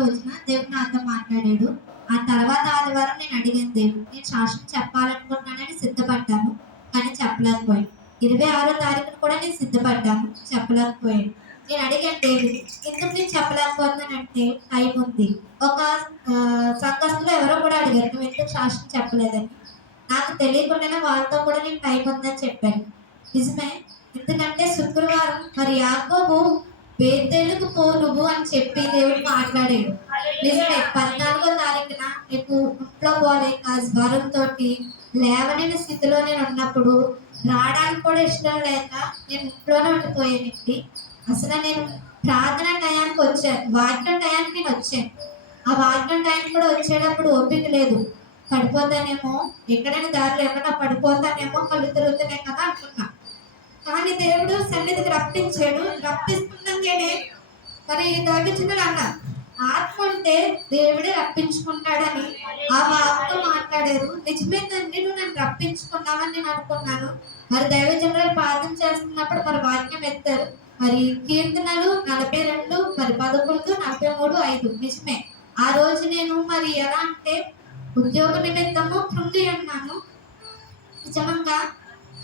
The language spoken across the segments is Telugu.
రోజున దేవుడు నాతో మాట్లాడాడు. ఆ తర్వాత ఆదివారం నేను అడిగాను దేవుడు, నేను సాక్ష్యం చెప్పాలనుకుంటున్నానని సిద్ధపడ్డాను, కానీ చెప్పలేకపోయాను. 26వ తారీఖున కూడా నేను సిద్ధపడ్డాను, చెప్పలేకపోయాను. నేను అడిగాను దేవుడు, ఎందుకు నేను చెప్పలేకపోతున్నానంటే టైం ఉంది. ఒక సంఘస్థులు ఎవరో కూడా అడిగారు, నువ్వు ఎందుకు సాక్ష్యం చెప్పలేదని. నాకు తెలియకుండానే వాళ్ళతో కూడా నేను టైం ఉందని చెప్పాను. నిజమే. ఎందుకంటే శుక్రవారం మరి యాకోబు బేతేలుకు పో నువ్వు అని చెప్పి దేవుడు మాట్లాడాడు. నిజమే. 14వ తారీఖున నీకు ఇంట్లో పోలేక జ్వరంతో లేవలేని స్థితిలో నేను ఉన్నప్పుడు, రావడానికి కూడా ఇష్టం లేక నేను ఇంట్లోనే ఉండిపోయానండి. అసలు నేను ప్రార్థన టయానికి వచ్చాను, వాక్యం టయానికి నేను వచ్చాను. ఆ వాక్యం టయానికి కూడా వచ్చేటప్పుడు ఓపిక లేదు. పడిపోతానేమో, ఎక్కడైనా దారిలో ఏమన్నా పడిపోతానేమో, కళ్ళు తిరుగుతున్నాయి కదా అనుకున్నా. కానీ దేవుడు సన్నిధికి రప్పించాడు. రప్పిస్తుండగానే మరి దైవజనుడు అన్నారు, ఆత్మ ఉంటే దేవుడే రప్పించుకుంటాడని ఆ వాక్తో మాట్లాడారు. నిజమే తండ్రి, నువ్వు నన్ను రప్పించుకున్నావని నేను అనుకున్నాను. మరి దైవజనులు ప్రార్థన చేస్తున్నప్పుడు మరి వాక్యం ఎత్తారు. మరి కీర్తనలు 42 మరి 11, 43, 5. నిజమే. ఆ రోజు నేను మరి ఎలా అంటే ఉద్యోగ నిమిత్తము కృంగి ఉన్నాను. నిజంగా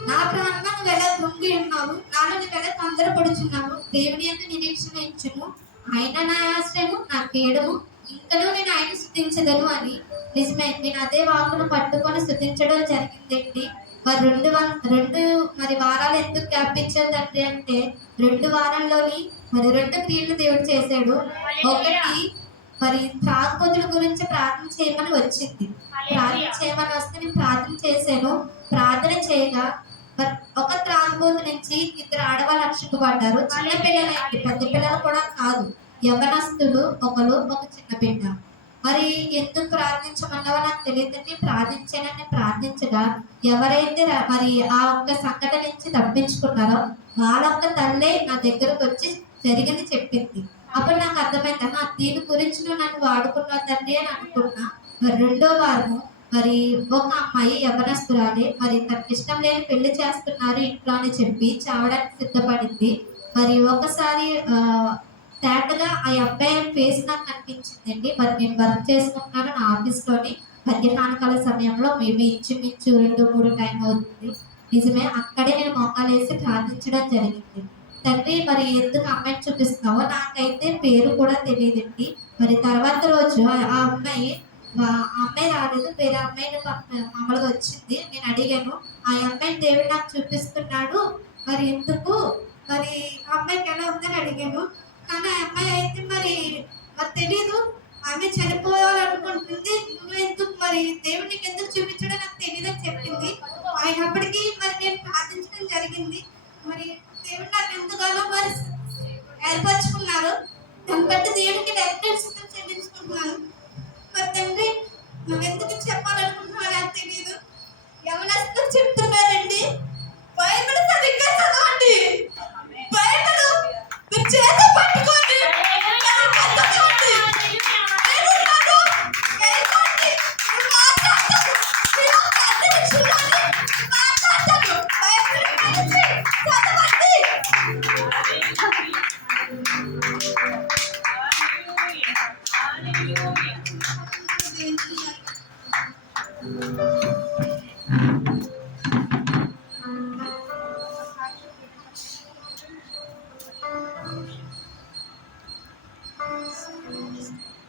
నా ప్రాణంగా నువ్వు ఎలా కృంగి ఉన్నావు, నాలో నువ్వు ఎలా తొందరపడుచున్నావు. దేవుని అందు నిరీక్షణ ఇచ్చును, ఆయన నా ఆశ్రయము, నా కేడము, ఇంకనూ నేను ఆయన స్తుతించదను అని. నిజమే. నేను అదే వాకును పట్టుకొని స్తుతించడం జరిగిందండి. మరి రెండు మరి వారాలు ఎందుకు గ్యాప్ ఇచ్చారు తండ్రి అంటే, 2 వారాల్లోని మరి 2 క్రియలు దేవుడు చేశాడు. ఒకటి మరి త్రాగుబోతుల గురించి ప్రార్థన చేయమని వచ్చింది. ప్రార్థన చేయమని వస్తే నేను ప్రార్థన చేశాను. ప్రార్థన చేయగా మరి ఒక త్రాగుబోతు నుంచి 2 ఆడవాళ్ళు రక్షింపబడ్డారు. చిన్న పిల్లలండి, పెద్ద పిల్లలు కూడా కాదు, యవనస్తులు ఒకరు, ఒక చిన్న బిడ్డ. మరి ఎందుకు ప్రార్థించమన్నావో నాకు తెలియదండి. ప్రార్థించానని ప్రార్థించగా ఎవరైతే మరి ఆ ఒక్క సంఘటన నుంచి తప్పించుకున్నారో వాళ్ళొక్క తల్లే నా దగ్గరకు వచ్చి జరిగింది చెప్పింది. అప్పుడు నాకు అర్థమైంది, దీని గురించి నువ్వు నన్ను వాడుకున్నావు తండ్రి అని అనుకున్నా. మరి 2వ వారము మరి ఒక అమ్మాయి యవనస్తురాలే, మరి తనకి ఇష్టం లేని పెళ్లి చేస్తున్నారు ఇంట్లో అని చెప్పి చావడానికి సిద్ధపడింది. మరి ఒకసారి తేటగా ఆ అబ్బాయి ఫేస్ నాకు కనిపించిందండి. మరి నేను వర్క్ చేసుకుంటున్నాను నా ఆఫీస్లోని. మధ్యాహ్నకాల సమయంలో మేబీ ఇంచుమించు 2-3 టైం అవుతుంది. నిజమే. అక్కడే నేను మోకాలు వేసి ప్రార్థించడం జరిగింది. తండ్రి, మరి ఎందుకు అమ్మాయిని చూపిస్తున్నావో, నాకైతే పేరు కూడా తెలియదండి. మరి తర్వాత రోజు ఆ అమ్మాయి రాలేదు, వేరే అమ్మాయిని మామూలుగా వచ్చింది. నేను అడిగాను, ఆ అమ్మాయిని దేవుడు నాకు చూపిస్తున్నాడు, మరి ఎందుకు, మరి అమ్మాయికి ఎలా ఉందని అడిగాను. కానీ ఆ అమ్మాయి అయితే మరి తెలీదు, ఆమె చనిపోవాలనుకుంటుంది, నువ్వెందుకు మరి దేవుడు నీకు ఎందుకు చూపించడో నాకు తెలియదు అని చెప్పింది. అయినప్పటికీ మరి నేను ప్రార్థించడం జరిగింది. మరి దేవుడు నాకు ఎంతగానో మరి ఏర్పరచుకున్నారు. దాన్ని బట్టి దేవుడికి డెఫినెట్గా చెల్లించుకుంటున్నాను. మరి తండ్రి, నువ్వెందుకు చెప్పాలనుకుంటున్నావు నాకు తెలియదు. యవనస్తులు చెప్తున్నారండి, బైబిల్ సరిగ్గా చదవండి, బైబిల్ మీరు చేత పట్టుకోండి,